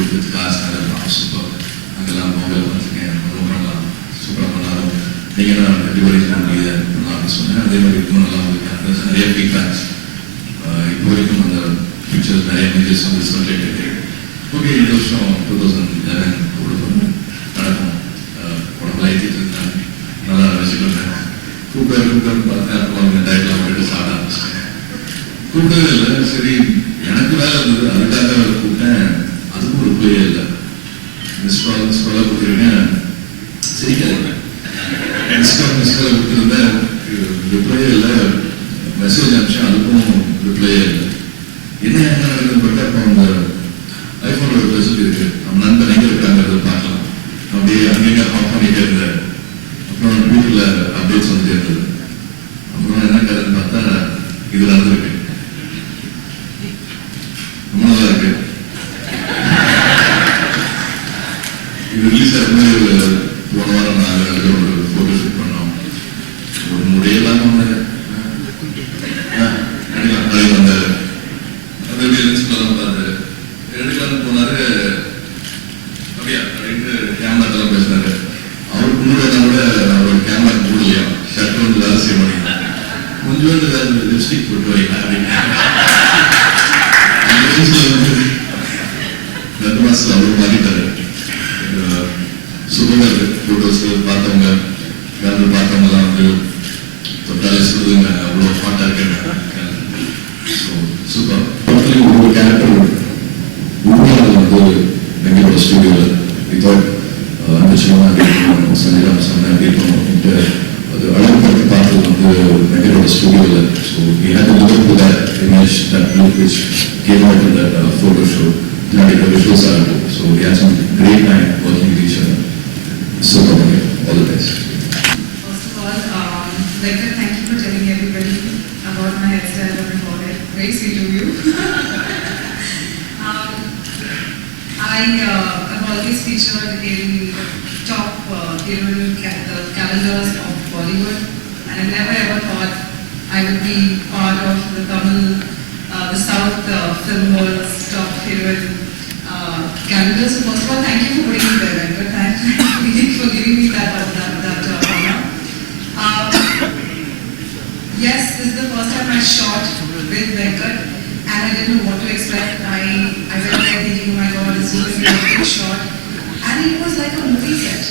shoot with cars and super. அங்கெல்லாம் mobile பார்த்துருக்கேன், ரொம்ப நல்லா சூப்பராக பண்ணாலும் நீங்கள் தான் டெலிவரி பண்ண முடியுது அப்படின்னு சொன்னேன். அதே மாதிரி ரொம்ப நல்லா உங்களுக்கு நிறைய ஃபீட்பேக்ஸ் இப்போ வரைக்கும் அந்த பிக்சர்ஸ் நிறைய இமேஜஸ் வந்து சர்க்குலேட் இருக்கு. ஓகே, இந்த வருஷம் 2011 கொடுப்போம் நடக்கும். உடம்புல ஏற்றிட்டு இருந்தாங்க, நல்லா வச்சுக்கிட்டேன். கூப்பிட்டு பார்த்தேன், அப்போ அவங்க டைட்லாம் போயிட்டு சாப்பிட ஆரம்பிச்சிட்டேன். கூப்பிட்டதே இல்லை, சரி எனக்கு வேலை இருந்தது அதுக்காக கூப்பிட்டேன். அதுக்கும் ஒரு பிளே இல்லை. மிஸ்காலாக கொடுத்துருங்க, சிரிக்காது. மிஸ்கால் கொடுத்துருந்தேன், ரிப்ளையே இல்லை. மெசேஜ் அனுப்பிச்சேன், அதுக்கும் ரிப்ளையே இல்லை. என்ன நடக்குதுன்னு பார்த்தா அப்போ அந்த ஐஃபோனில் ஒரு மெசேஜ் இருக்கு, நம்ம நண்பர் எங்கே இருக்காங்கிறத பார்க்கலாம். அப்படியே அங்கேங்க ஆஃப் பண்ணிட்டே இருந்தேன். அப்புறம் ட்விட்டரில் அப்டேட்ஸ் வந்துட்டே இருந்தது. அப்புறம் என்ன கதைன்னு பார்த்தா இது நடந்திருக்கு. ரொம்ப நல்லா இருக்கு. இது ரிலீஸ் ஆகும்போது போன வாரம் நாங்கள் ஒரு ஃபோட்டோ ஷூட் பண்ணோம். ஒரு முடியெல்லாம் வந்தாரு, நடிக்கலாம் வந்தாரு. அது எப்படி லென்ஸ்லாம் பார்த்தாரு, எடுக்கலான்னு போனாரு. அப்படியா அப்படின்ட்டு கேமராக்கெல்லாம் பேசினாரு. அவருக்கு முன்னாடி கூட அவர் கேமரா போடலையா, ஷர்ட் வந்து வேலை செய்ய மாட்டேங்க, கொஞ்சோண்டு ஏதாவது லிப்ஸ்டிக் போட்டு வைங்க அப்படின்னு. ரெண்டு மாசத்துல அவர் மாறிட்டாரு. சூப்பராக இருக்கு. ஃபோட்டோஸ் பார்த்தவங்க கேமரா பார்த்தவங்கலாம் வந்து தொட்டாலே சொல்லுதுங்க, அவ்வளோ ஹாட்டாக இருக்கேன். So super. ஒவ்வொரு கேரக்டர் உண்மையாக வந்து எங்களோட ஸ்டுடியோவில் வித்தவுட் அந்த சிவமாக இருக்கணும், சஞ்சீராம் சொன்ன அப்படி இருக்கணும்ட்டு அது அழகுபடுத்தி பார்த்தது வந்து எங்களோட ஸ்டுடியோவில். So we had to live with that image, that look which came out in that photo shoot. பின்னாடி விஷுவல்ஸ் ஆகும். So we had some great time working with each other. Super, all the best. First of all, Venkat, thank you for telling everybody about my hairstyle and about it. Very sweet of you. I have always featured in top calendars of Bollywood, and I never ever thought I would be part of the Tamil, the South film world's top heroine calendars. So first of all, thank you for putting me there, Venkat. Thank you for giving me that honor. Yes, this is the first time I shot with Venkat, and I didn't know what to expect. I went there thinking, oh my God, this is going to be a big shot, and it was like a movie set.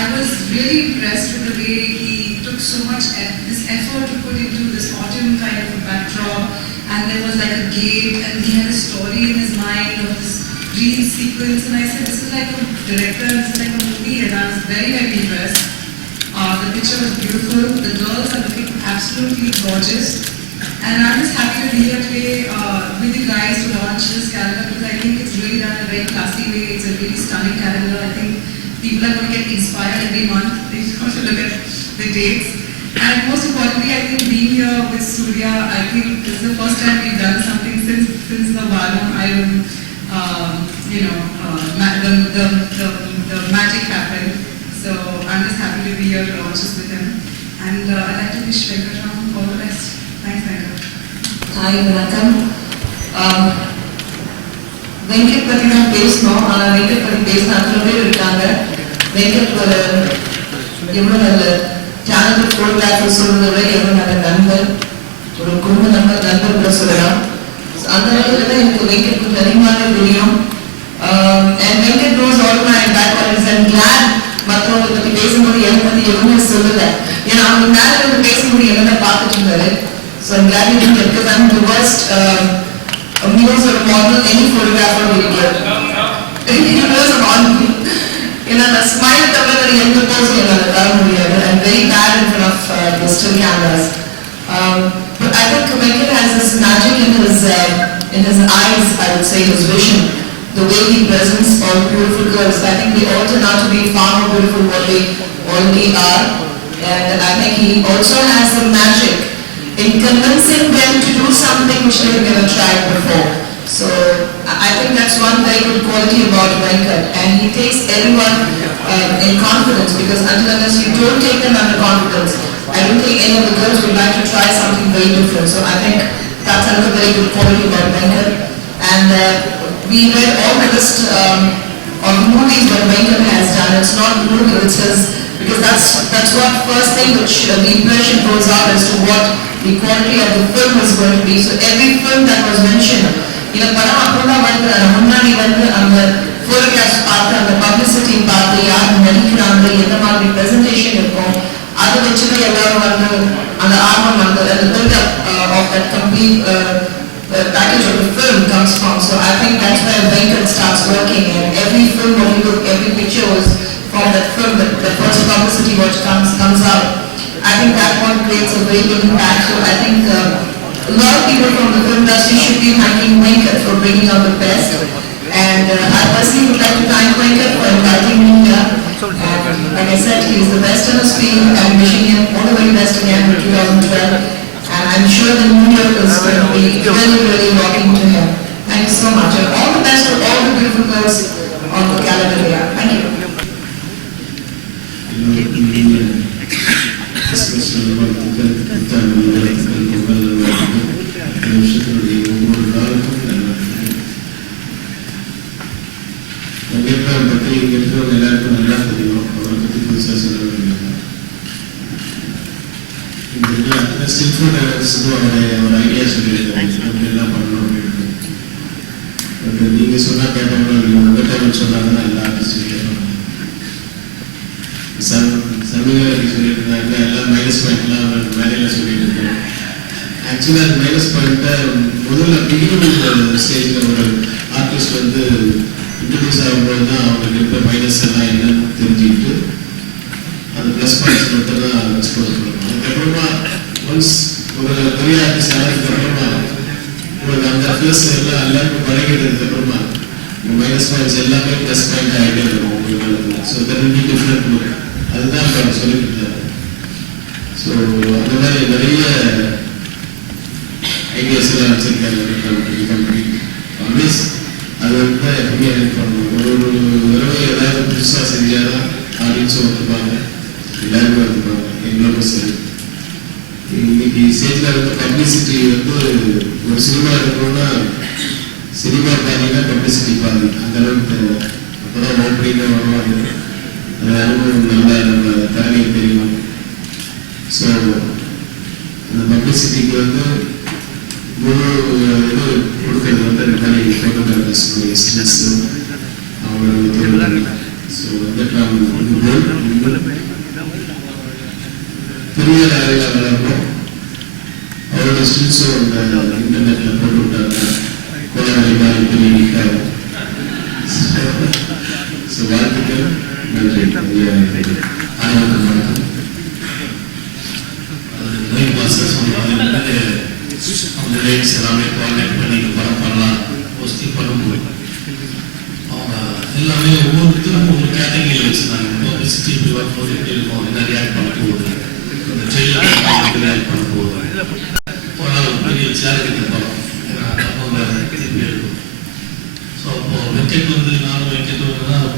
I was really impressed with the way he took so much this effort to put into this autumn kind of a backdrop, and there was like a gate, and he had a story in his mind of this dream sequence, and I said, this is like a director, this is like a movie, and I was very, very impressed. The picture was beautiful, the girls are looking absolutely gorgeous, and I'm just happy to be here today with you guys to launch this calendar, because I think it's really done in a very classy way. It's a really stunning calendar. I think people are going to get inspired every month. They have to look at the dates. And most importantly, I think being here with Surya, I think this is the first time we've done something since the Vanu Iron, the magic happened. So I'm just happy to be here to launch this with him. And I'd like to wish Venkatraman all the best. Thanks, Venkat. Hi, வணக்கம். வெங்கட் பற்றி தான் பேசணும், ஆனால் வெங்கட் பற்றி பேசின அத்தனை பேர் இருக்காங்க. வெங்கட் ஒரு எவ்வளோ நல்ல டேலண்டட் ஃபோட்டோகிராஃபர் சொல்றதை விட எவ்வளோ நல்ல நண்பர், ஒரு குடும்ப நண்பர் கூட சொல்லலாம். அந்த வகையில் தான் எனக்கு வெங்கட் கொஞ்சம் அதிகமாக தெரியும். And Venkat knows all my backgrounds. I'm glad மற்றவங்களை பற்றி பேசும்போது என்னை பற்றி எதுவுமே சொல்லலை. ஏன்னா அவங்க மேலே வந்து பேசும்போது என்னென்ன பார்த்துட்டு இருந்தாரு. So I'm glad you didn't get, because I'm the worst muse or model any photographer will get. He knows about me. ஏன்னா நான் ஸ்மைல் தவிர எந்த போஸும் என்னால் தர முடியாது. I'm very bad in front of digital cameras. But I think Venkat has this magic in his eyes, I would say, his vision. The way he presents all beautiful girls, I think they all turn out to be far more beautiful what they already are. And I think he also has the magic in convincing them to do something which they've never tried before. So I think that's one very good quality about Venkat. And he takes everyone in confidence, because unless you don't take them under confidence, I don't think any of the girls would like to try something very different. So I think that's another very good quality about Venkat. And we read all the list of movies that Venkat has done. It's not the movie which says, because that's what first thing which the impression goes out as to what the quality of the film is going to be. So every film that was mentioned, in a படம் அப்பதான் வந்து முன்னாடி வந்து அந்த photographs பார்த்து அந்த publicity பார்த்து யார் நடிக்கிறாங்க எந்த மாதிரி presentation இருக்கும் அதை வச்சுதான் எல்லாரும் வந்து அந்த ஆர்வம் வந்து the build up of that complete package of the film comes from. So I think that's where Venkat starts working, and every film when you look, every picture was from that film, the first publicity which comes out. I think that one creates a very big impact. So I think a lot of people from the film industry should be thanking Venkat for bringing out the best. And I personally would like to thank Venkat for inviting me here. Like I said, he is the best in his field, and wishing him all the very best again for 2012. And I'm sure the new year is going to be really, really rocking to him. Thank you so much, and all the best to all the beautiful girls on the calendar here. Thank you. ஒரு idea சொல்லியிருக்காங்க எல்லாம் பண்ணணும் அப்படின்னு. But நீங்க சொன்னா கேட்டாங்களோ உங்கள்கிட்ட சொன்னாங்கன்னா எல்லா ஆர்டிஸ்டும் கேட்பாங்க. சமீப சொல்லியிருந்தாங்க எல்லாம் மைனஸ் பாயிண்ட்லாம் மேடையில சொல்லிட்டு இருக்காங்க. ஆக்சுவலாக அந்த மைனஸ் பாயிண்ட்டை முதல்ல பிகினிங் ஸ்டேஜில் ஒரு ஆர்டிஸ்ட் வந்து இன்ட்ரடியூஸ் ஆகும்போது தான் அவங்களுக்கு இருக்க மைனஸ் எல்லாம் என்னன்னு தெரிஞ்சுக்கிட்டு அந்த ப்ளஸ் பாயிண்ட்ஸ் மட்டும் தான் எக்ஸ்போஸ் பண்ணுவாங்க. அதுக்கப்புறமா ஒன்ஸ் ஒரு பெரிய ஆர்டிஸ்ட் ஆனதுக்கு அப்புறமா உங்களுக்கு அந்த ப்ளஸ் எல்லாம் எல்லாருக்கும் பழகிட்டதுக்கு அப்புறமா மைனஸ் பாயிண்ட்ஸ் எல்லாமே ப்ளஸ் பாயிண்ட் ஆகிட்டே இருக்கும் உங்களுக்கு. So that will be different look. அதுதான் இப்போ சொல்லிட்டு இருந்தாரு. ஸோ அந்த மாதிரி நிறைய ஐடியாஸ் எல்லாம் வச்சிருக்காங்க கம்பெனி. ஆல்வேஸ் அது வந்து எப்பவுமே ஹெல்ப் பண்ணணும். ஒரு தடவை ஏதாவது புதுசாக செஞ்சாதான் ஆடியன்ஸும் வந்துப்பாங்க, எல்லாருமே வந்துப்பாங்க, எங்களுக்கும் சரி. இன்னைக்கு ஸ்டேஜில் வந்து பப்ளிசிட்டி வந்து ஒரு சினிமா எடுக்கணும்னா சினிமா பாதிங்கன்னா பப்ளிசிட்டி பாதி அந்த அளவுக்கு தேவை. அப்போதான் ஓப்பனிங்காக வருவாங்க. அது அனுபவம் நல்லா நம்ம தலைமைக்கு தெரியும். ஸோ அந்த பப்ளிசிட்டிக்கு வந்து முழு இது கொடுக்கறது வந்து அந்த மாதிரி ஃபோட்டோகிராஃபர்ஸுடைய ஸ்கில்ஸு அவங்களோட தொழில். ஸோ பெரிய லெவலில் வளரணும். அவரோட ஸ்கில்ஸும் அந்த இன்டர்நெட்டில் போட்டு விட்டாங்க. கோலாரி மாதிரி பெரிய நீட்டாக. ஸோ வாழ்த்துக்கள். நன்றி. அனைவருக்கும் வணக்கம். நோய் மாஸ்டர் சொன்னாங்க அவங்க லேட்ஸ் எல்லாமே கோஆர்டினேட் பண்ணி படம் பண்ணலாம் போஸ்டிங் பண்ணும்போது அவங்க எல்லாமே ஒவ்வொருத்தரும் ஒவ்வொரு கேட்டகரியில் வச்சுருந்தாங்க. பப்ளிசிட்டி இப்படி வரும்போது எப்படி இருக்கும், என்ன ரியாக்ட் பண்ண போகுது, இந்த ட்ரெயிலர் ரியாக்ட் பண்ண போகுது. போனால் ஒரு பெரிய சேலஞ்சிங் படம் அவங்க திருப்பி எடுக்கும். ஸோ அப்போது வெங்கட் வந்து நானும் வெங்கட் தான்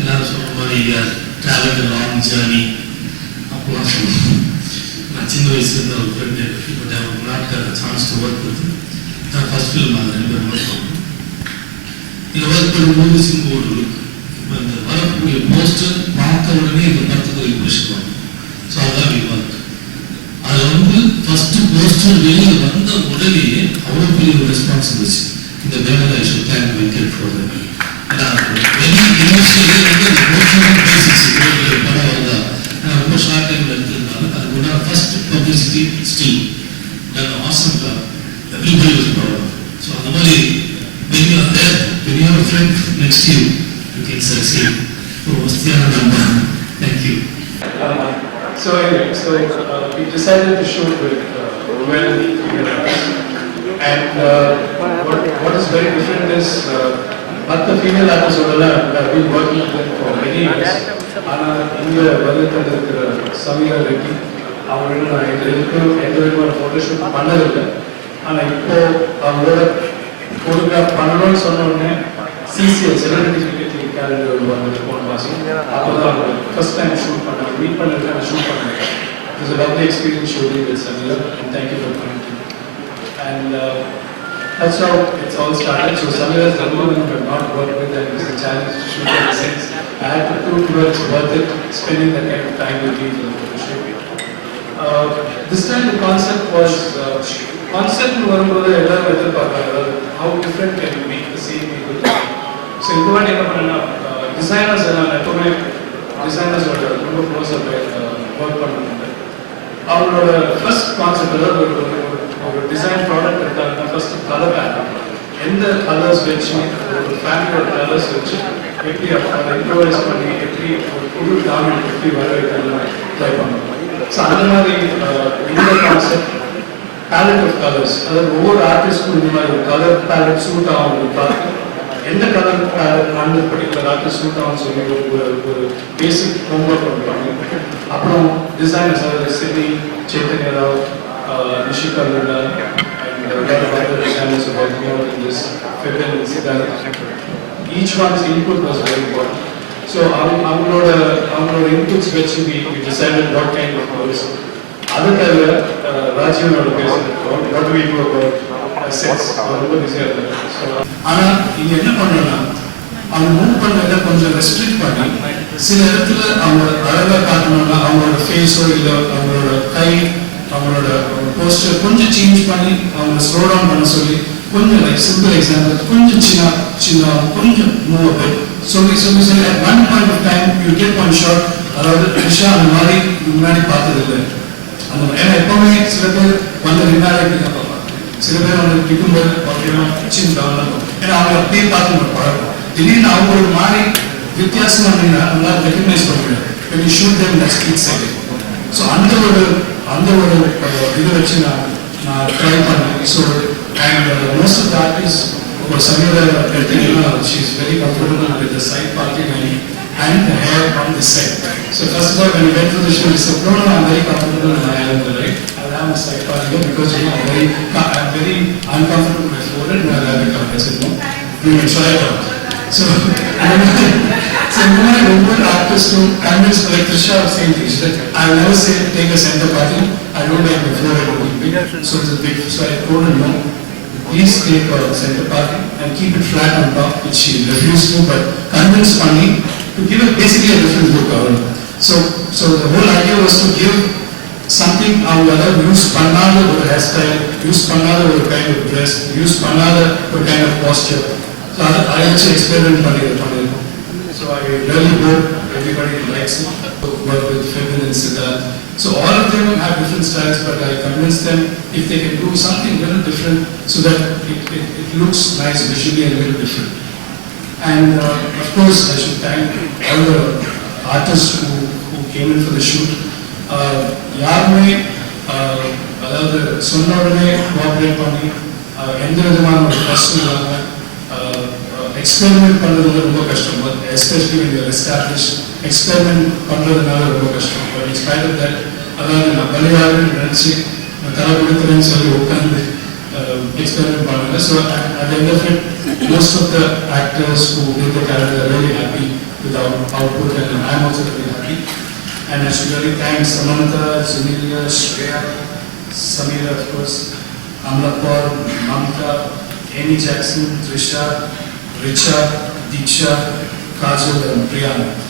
எல்லாரும் சொல்கிற மாதிரி ட்ராவல் லாங் ஜேர்னி அப்போலாம் சொல்லுவோம். நான் சின்ன வயசுல இருந்த ஒரு ஃப்ரெண்டு இப்போ not chance to work with நான் ஃபர்ஸ்ட் ஃபிலிம் அது 2 பேரும் ஒர்க் பண்ணோம். இதில் ஒர்க் பண்ணும்போது சிம்பிள் ஒரு இப்போ இந்த வரக்கூடிய போஸ்டர் பார்த்த உடனே இந்த படத்துக்கு ஒரு இம்ப்ரெஷன் வரும். ஸோ அதுதான் ஒர்க். அதில் வந்து ஃபர்ஸ்ட் போஸ்டர் வெளியில் வந்த உடனே அவ்வளோ பெரிய ஒரு ரெஸ்பான்ஸ் இருந்துச்சு. இந்த வேலை I should thank Venkat for that. ஏன்னா வெளி இமோஷனலி வந்து அந்த போஸ்டர் பேசிச்சு படம் வந்தா ரொம்ப ஷார்ட் டைமில் எடுத்ததுனால அது கூட ஃபர்ஸ்ட் பப்ளிசிட்டி ஸ்டில் ஆசம் தான் எவ்ரிபடி வாஸ் ப்ரௌட். ஸோ அந்த மாதிரி when you are there, when you have a friend next to you, you can succeed. So வசதியான number. Thank you. So we decided to shoot with women and what is very different is மற்ற female ஆர்டிஸ்டோட been working with them for many years. ஆனால் இங்கே வந்துட்டு இருக்கிற சமீரா ரெட்டி அவங்களோட நான் எந்த விதமான ஃபோட்டோஷூட் பண்ணதில்லை. ஆனால் இப்போ அவங்களோட ஃபோட்டோகிராஃப் பண்ணணும்னு சொன்ன உடனே சிசிஎல் செலிபிரிட்டி கேலண்டர் வந்து போன மாதம் அப்போ தான் ஃபர்ஸ்ட் டைம் ஷூட் பண்ணேன். மீட் பண்ணிருக்கேன், ஷூட் பண்ணேன். It was a lovely experience shooting with Samira, and thank you for coming to me. And That's how it's all started. So Samira's the only one who have not worked with, and it's a challenge to shoot in the sense. I had to prove to her it's worth it spending that kind of time with me for the shoot. This time the concept was concept வரும்போது எல்லாரும் எதிர்பார்ப்பாங்க how different can you make the same people. So இந்த வாட்டி என்ன பண்ணேன்னா designers நான் எப்பவுமே designers ரொம்ப க்ளோஸாக ஒர்க் பண்ணுவாங்க. அவங்களோட ஃபர்ஸ்ட் கான்செப்ட் அதாவது ஒரு டிசைன் ப்ராடக்ட் எடுத்தாங்கன்னா ஃபர்ஸ்ட் கலர் பேட்டர்ன் எந்த கலர்ஸ் வச்சு ஒரு ஃபேமிலியோட கலர்ஸ் வச்சு எப்படி அதை இம்ப்ரூவைஸ் பண்ணி எப்படி ஒரு புது டாமினேட் எப்படி வர வைக்கணும்னு ட்ரை பண்ணுவோம். ஸோ அந்த மாதிரி இந்த கான்செப்ட் பேலட் ஆஃப் கலர்ஸ் அதாவது ஒவ்வொரு ஆர்டிஸ்ட்டும் இந்த மாதிரி ஒரு கலர் பேலட் சூட் ஆகும் பார்த்து எந்த கலர் பேலட் அந்த பர்டிகுலர் ஆர்டிஸ்ட் சூட் ஆகும்னு சொல்லி ஒரு பேசிக் ஹோம்ஒர்க் பண்ணுறாங்க. அப்புறம் டிசைனர்ஸ் அதாவது cine Chaitanya Rao, Nishika Lunda, and a lot of other designers who helped me out in this, Fibin and Siddharth. Each one's input was very important. So our inputs which we decided what kind of clothes. Other than Rajiv and what do we do about sets? ரொம்ப பிஸியாக இருந்தது. So ஆனால் இங்கே என்ன பண்ணணும்னா அவங்க move பண்ணுறதை கொஞ்சம் ரெஸ்ட்ரிக்ட் பண்ணி சில இடத்துல அவங்க அழகாக காட்டணும்னா அவங்களோட ஃபேஸோ இல்லை அவங்களோட கை அவங்களோட போஸ்டர் கொஞ்சம் சேஞ்ச் பண்ணி அவங்க ஸ்லோ டவுன் பண்ண சொல்லி கொஞ்சம் லைக் சிம்பிள் எக்ஸாம்பிள் கொஞ்சம் சின்ன கொஞ்சம் மூவ் அப் சொல்லி at one point of time you get one shot அதாவது ரிஷா அந்த மாதிரி முன்னாடி பார்த்தது இல்லை அந்த ஏன்னா எப்பவுமே சில பேர் வந்து ரினாலிட்டி தான் பார்ப்பாங்க சில பேர் வந்து கிட்டும்போது பார்த்தீங்கன்னா சின்ன டவுன் ஏன்னா அவங்க அப்படியே பார்த்து பழக்கம் திடீர்னு அவங்க ஒரு மாதிரி வித்தியாசம் அப்படின்னா நம்மளால ரெகக்னைஸ் பண்ண முடியாது when you shoot them that's exciting. So அந்த ஒரு இது வச்சு நான் ட்ரை பண்ணேன். So and most of the artist ஒரு சமீர எடுத்தீங்கன்னா she is very comfortable with the side parting and the hair on the side. So first of all when we went to the shoot we said no I'm very comfortable in my hair right I'll have a side parting because you know I'm very uncomfortable with forehead and I'll have it up. I said no we will try it out. So over artists to convince like Trisha of saying things like I'll never say take a center parting. I don't like my forehead looking big. So it's a big. So I told her no. Please take a center parting and keep it flat on top, which she refused to, but convinced me to give it basically a different look. So the whole idea was to give something our use பண்ணாத ஒரு hairstyle, use பண்ணாத ஒரு kind of dress, use பண்ணாத ஒரு kind of posture. So I also experiment பண்ணிருக்கோம். So I really hope everybody likes it. Work with Fibin and Siddharth. So all of them have different styles, but I convince them if they can do something little different so that it looks nice visually and a little different. And of course I should thank all the artists who came in for the shoot. யாருமே அதாவது சொன்ன உடனே cooperate பண்ணி எந்த விதமான ஒரு கஷ்டம் இல்லாமல் எக்ஸ்பெரிமெண்ட் பண்ணுறது ரொம்ப கஷ்டம் especially when you are established experiment பண்ணுறதுனால ரொம்ப கஷ்டம் but in spite of that அதாவது நான் பலியாகன்னு நினச்சி நான் தலை கொடுக்குறேன்னு சொல்லி உட்காந்து எக்ஸ்பெரிமெண்ட் பண்ணல so at the end of it most of the actors who did the character are really happy with our output and I am also very happy and I should really thank Samantha, Sunelia, Shreya, Samira of course, Amlapur, Mamta, Amy Jackson, Trisha, Richa, Diksha, Kajol and Priyanka.